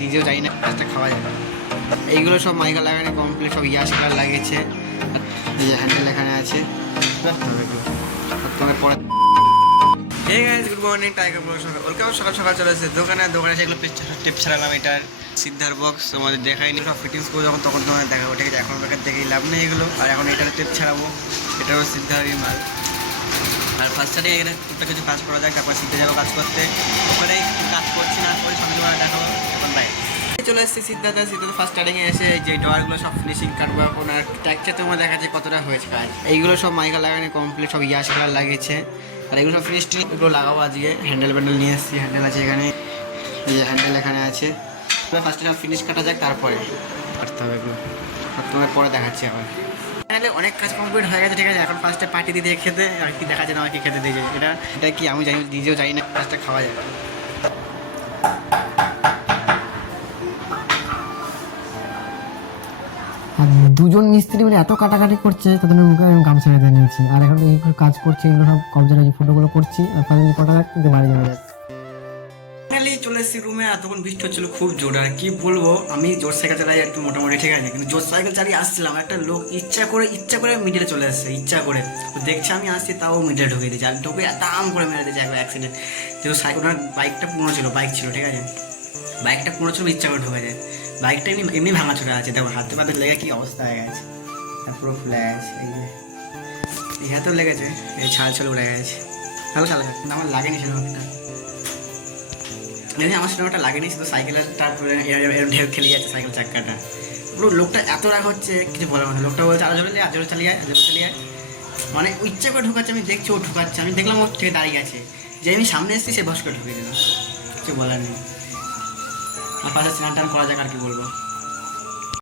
নিজেও জানি না কাজটা খাওয়া যাবে। এইগুলো সব মাইকা লাগানো কমপ্লিট, সব ইয়াস কালার লাগিয়েছে। এই যে হ্যান্ডেল এখানে আছে। তোমার পরে hey guys, good morning. Tiger blog welcome. সকাল সকাল চলে এসেছে দোকানে সেগুলো টিপ ছাড়ালাম। এটার সিদ্ধার বক্স তোমাদের দেখাইনি, সব ফিটিংস করবো যখন তখন তোমাদের দেখাবো, ঠিক আছে? এখন বেকার দেখেই লাভ নেই এগুলো। আর এখন এটার টিপ ছাড়াবো, এটাও সিদ্ধারই মাল। আর ফার্স্ট সাইডে এখানে টুকটাক কিছু কাজ করা যাক, তারপর শিখতে যাবো কাজ করতে। ওখানে কাজ করছি না করি সঙ্গে তোমার দেখাবো। এখন বাই। চলে এসেছি সিদ্ধার্থ ফার্স্ট স্টার্টিংয়ে এসে যে ডোয়ারগুলো সব ফিনিশিং কাটবো এখন। আর ট্যাকচার তোমার দেখাচ্ছে কতটা হয়েছে কাজ। এইগুলো সব মাইকা লাগানো কমপ্লিট, সব ইয়াস কালার লাগিয়েছে। আর এগুলো সব ফিনিশিং এগুলো লাগাবো আজকে। হ্যান্ডেল নিয়ে এসেছি, হ্যান্ডেল আছে এখানে। এই যে হ্যান্ডেল এখানে আছে। ফার্স্টে সব ফিনিশ কাটা যাক, তারপরে কাটতে হবে এগুলো। আর তোমার পরে দেখাচ্ছি এখন। অনেক কাজ কমপ্লিট হয়ে গেছে, ঠিক আছে? এখন ফার্স্টে পার্টি দিয়ে খেতে, আর কি দেখা যায় না আমাকে খেতে দিয়েছে। এটা কি আমি জানি, নিজেও জানি না কাজটা খাওয়া যাবে। আর দুজন মিস্ত্রি মানে এত কাটাকাটি করছে, তাদের মুখে আমি গামছা বেঁধে নিয়েছি। আর এখন এই কাজ করছে, এগুলো সব কবজার এই ফটোগুলো করছি। আর ফাইনালি কটা কিন্তু বাড়ি যাওয়া যাক। ফাইনালি চলে এসেছি রুমে। আর তখন বৃষ্টি হচ্ছিল খুব জোর। আর কি বলবো, আমি জোর সাইকেল চালাই একটু মোটামুটি, ঠিক আছে? কিন্তু জোর সাইকেল চালিয়ে আসছিলাম, একটা লোক ইচ্ছা করে মিডিলে চলে আসছে, ইচ্ছা করে। দেখছে আমি আসছি, তাও মিডিলে ঢুকিয়ে দিয়েছে। আর ঢুকে দাম করে মেরে দিয়েছে একবার অ্যাক্সিডেন্ট। যেহেতু সাইকেল, ওনার বাইকটা পুরনো ছিল, বাইক ছিল, ঠিক আছে? বাইকটা পুরনো ছিল, ইচ্ছা করে ঢুকে যায়। বাইকটা এমনি ভাঙা চলে আছে, দেখো হাতে পাতে লেগে কি অবস্থা হয়ে গেছে। আর পুরো ফুলে গেছে, এই হাতেও লেগেছে, এই ছাল উড়ে গেছে হালকা হালকা। কিন্তু আমার লাগেনি সেরকমটা, আমার সেরকমটা লাগেনি। শুধু সাইকেলের তারপরে ঢেউ খেলে যাচ্ছে সাইকেল চাক্কাটা। পুরো লোকটা এত রাগ হচ্ছে, কিছু বলার মতো। লোকটা বলছে আরো চলে আজও চালিয়ে যায়। মানে ইচ্ছা করে ঢুকাচ্ছে, আমি দেখছি ও ঢুকাচ্ছে, আমি দেখলাম ওর থেকে দাঁড়িয়ে গেছে। যে আমি সামনে এসেছি, সে বস করে ঢুকিয়ে দিলাম, কিছু বলার নেই। আর পাশে স্নান টান করা যাক, আর কি বলবো।